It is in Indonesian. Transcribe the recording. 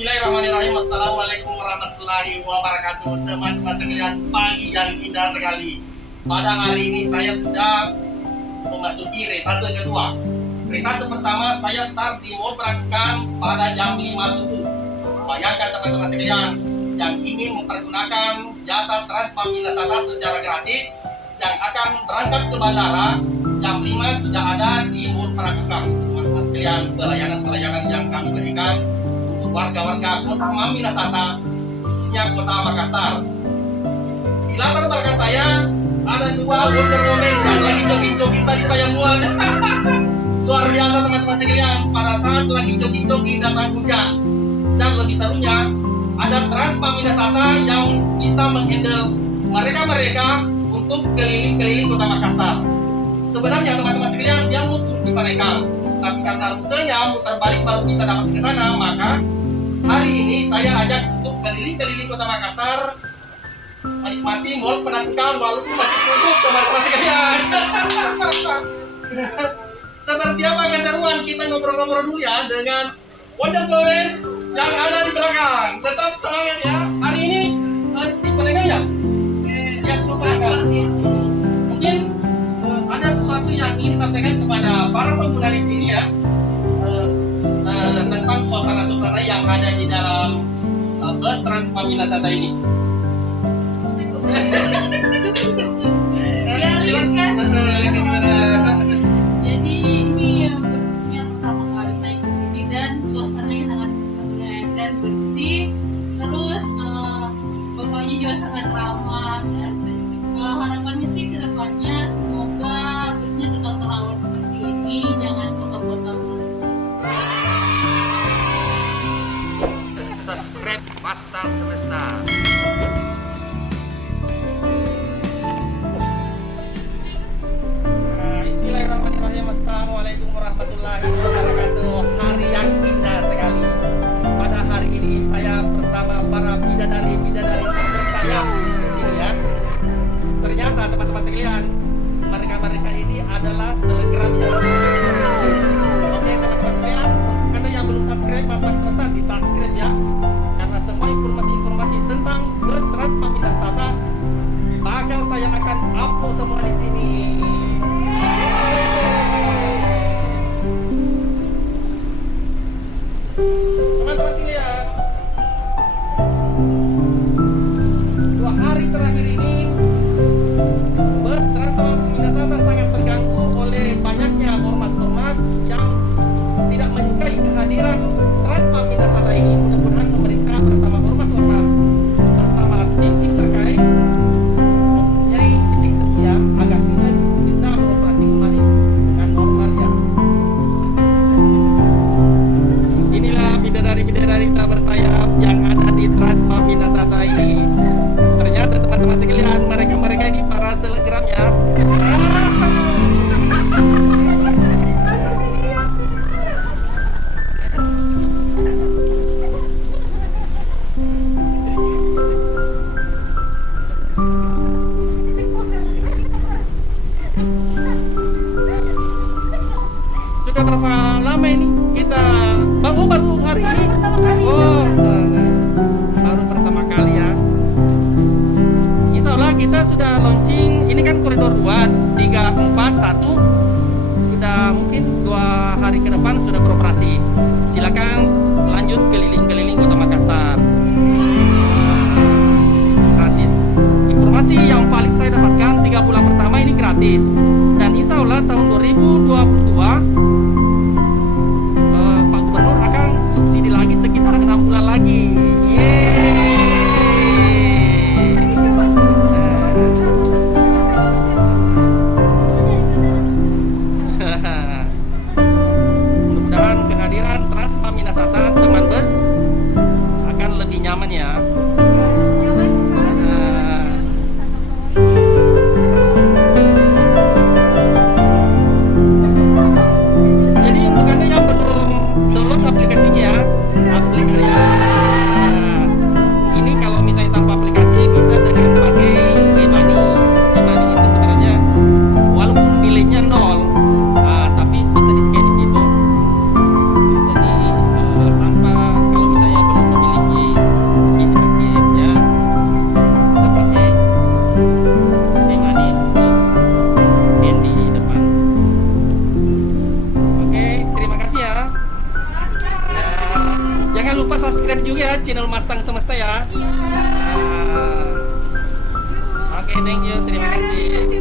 Bismillahirrahmanirrahim. Assalamualaikum warahmatullahi wabarakatuh. Teman-teman sekalian, pagi yang indah sekali. Pada hari ini saya sudah memasuki retase kedua. Retase pertama saya start di Mall Perakukan pada jam 5 subuh. Bayangkan teman-teman sekalian yang ingin mempergunakan jasa Transmart secara gratis yang akan berangkat ke bandara jam 5 sudah ada di Mall Perakukan. Teman-teman sekalian, pelayanan yang kami berikan untuk warga-warga kota Maminasata, khususnya kota Makassar. Di latar belakang saya ada dua Wonder Woman yang lagi jogging-jogging tadi saya mual. Luar biasa teman-teman sekalian, pada saat lagi jogging-jogging datang hujan. Dan lebih serunya, ada Transmart yang bisa menghandle mereka-mereka untuk keliling-keliling kota Makassar. Sebenarnya teman-teman sekalian, dia muter di Panekal, tapi karena rutenya muter balik baru bisa dapat ke sana, maka hari ini saya ajak untuk keliling-keliling kota Makassar, menikmati Mall Penangkukan walaupun masih tutup teman-teman sekalian. Seperti apa keseruan, kita ngobrol-ngobrol dulu ya dengan Wonder Woman yang ada di belakang. Tetap semangat ya. Hari ini di Penangkukan ya? Ya, mungkin ada sesuatu yang ingin disampaikan kepada para pengguna di sini ya, tentang suasana-suasana yang ada di dalam bus Transmart ini. Jadi ini yang pertama kali naik ke sini dan suasananya sangat keren dan bersih. Terus bapaknya juga sangat ramah dan harapannya sih kedepannya semoga busnya tetap terawat seperti ini, jangan kotor-kotor. Subscribe Pastel Semesta. Bismillahirrahmanirrahim. Assalamualaikum warahmatullahi wabarakatuh. Hari yang indah sekali. Pada hari ini saya bersama para bidadari-bidadari bersayap di sini ya. Ternyata teman-teman sekalian, mereka ini adalah selebgram ya. Oke teman-teman sekalian, Anda yang belum subscribe Pastel Semesta di subscribe ya. Karena semua informasi tentang bus Transmart bakal saya akan upload semua di sini. Teman-teman sekalian, 2 hari terakhir ini bus Transmart sangat terganggu oleh banyaknya ormas-ormas yang tidak menyukai kehadiran Transmart ini. Mudah-mudahan pemerintah bersama ormas-ormas bersama tim-tim terkait mempunyai titik setia agar tidak bisa beroperasi kembali dengan normal ya. Inilah bidadari-bidadari kita bersayap yang ada di Transmart ini. Ternyata teman-teman sekalian, mereka ini para selebgram ya. Sudah berapa lama ini kita baru hari ini? Oh, baru pertama kali ya. Insya Allah kita sudah launching. Ini kan koridor 2, 3, 4, 1. Sudah mungkin 2 hari ke depan sudah beroperasi. Silakan lanjut keliling-keliling kota Makassar. Gratis. Informasi yang paling saya dapatkan 3 bulan pertama ini gratis. Dan insya Allah tahun 2022 Pak Gubernur akan subsidi lagi sekitar 6 bulan lagi. Mudah-mudahan kehadiran lupa subscribe juga ya channel Mustang Semesta ya. Iya. Oke, thank you. Terima kasih.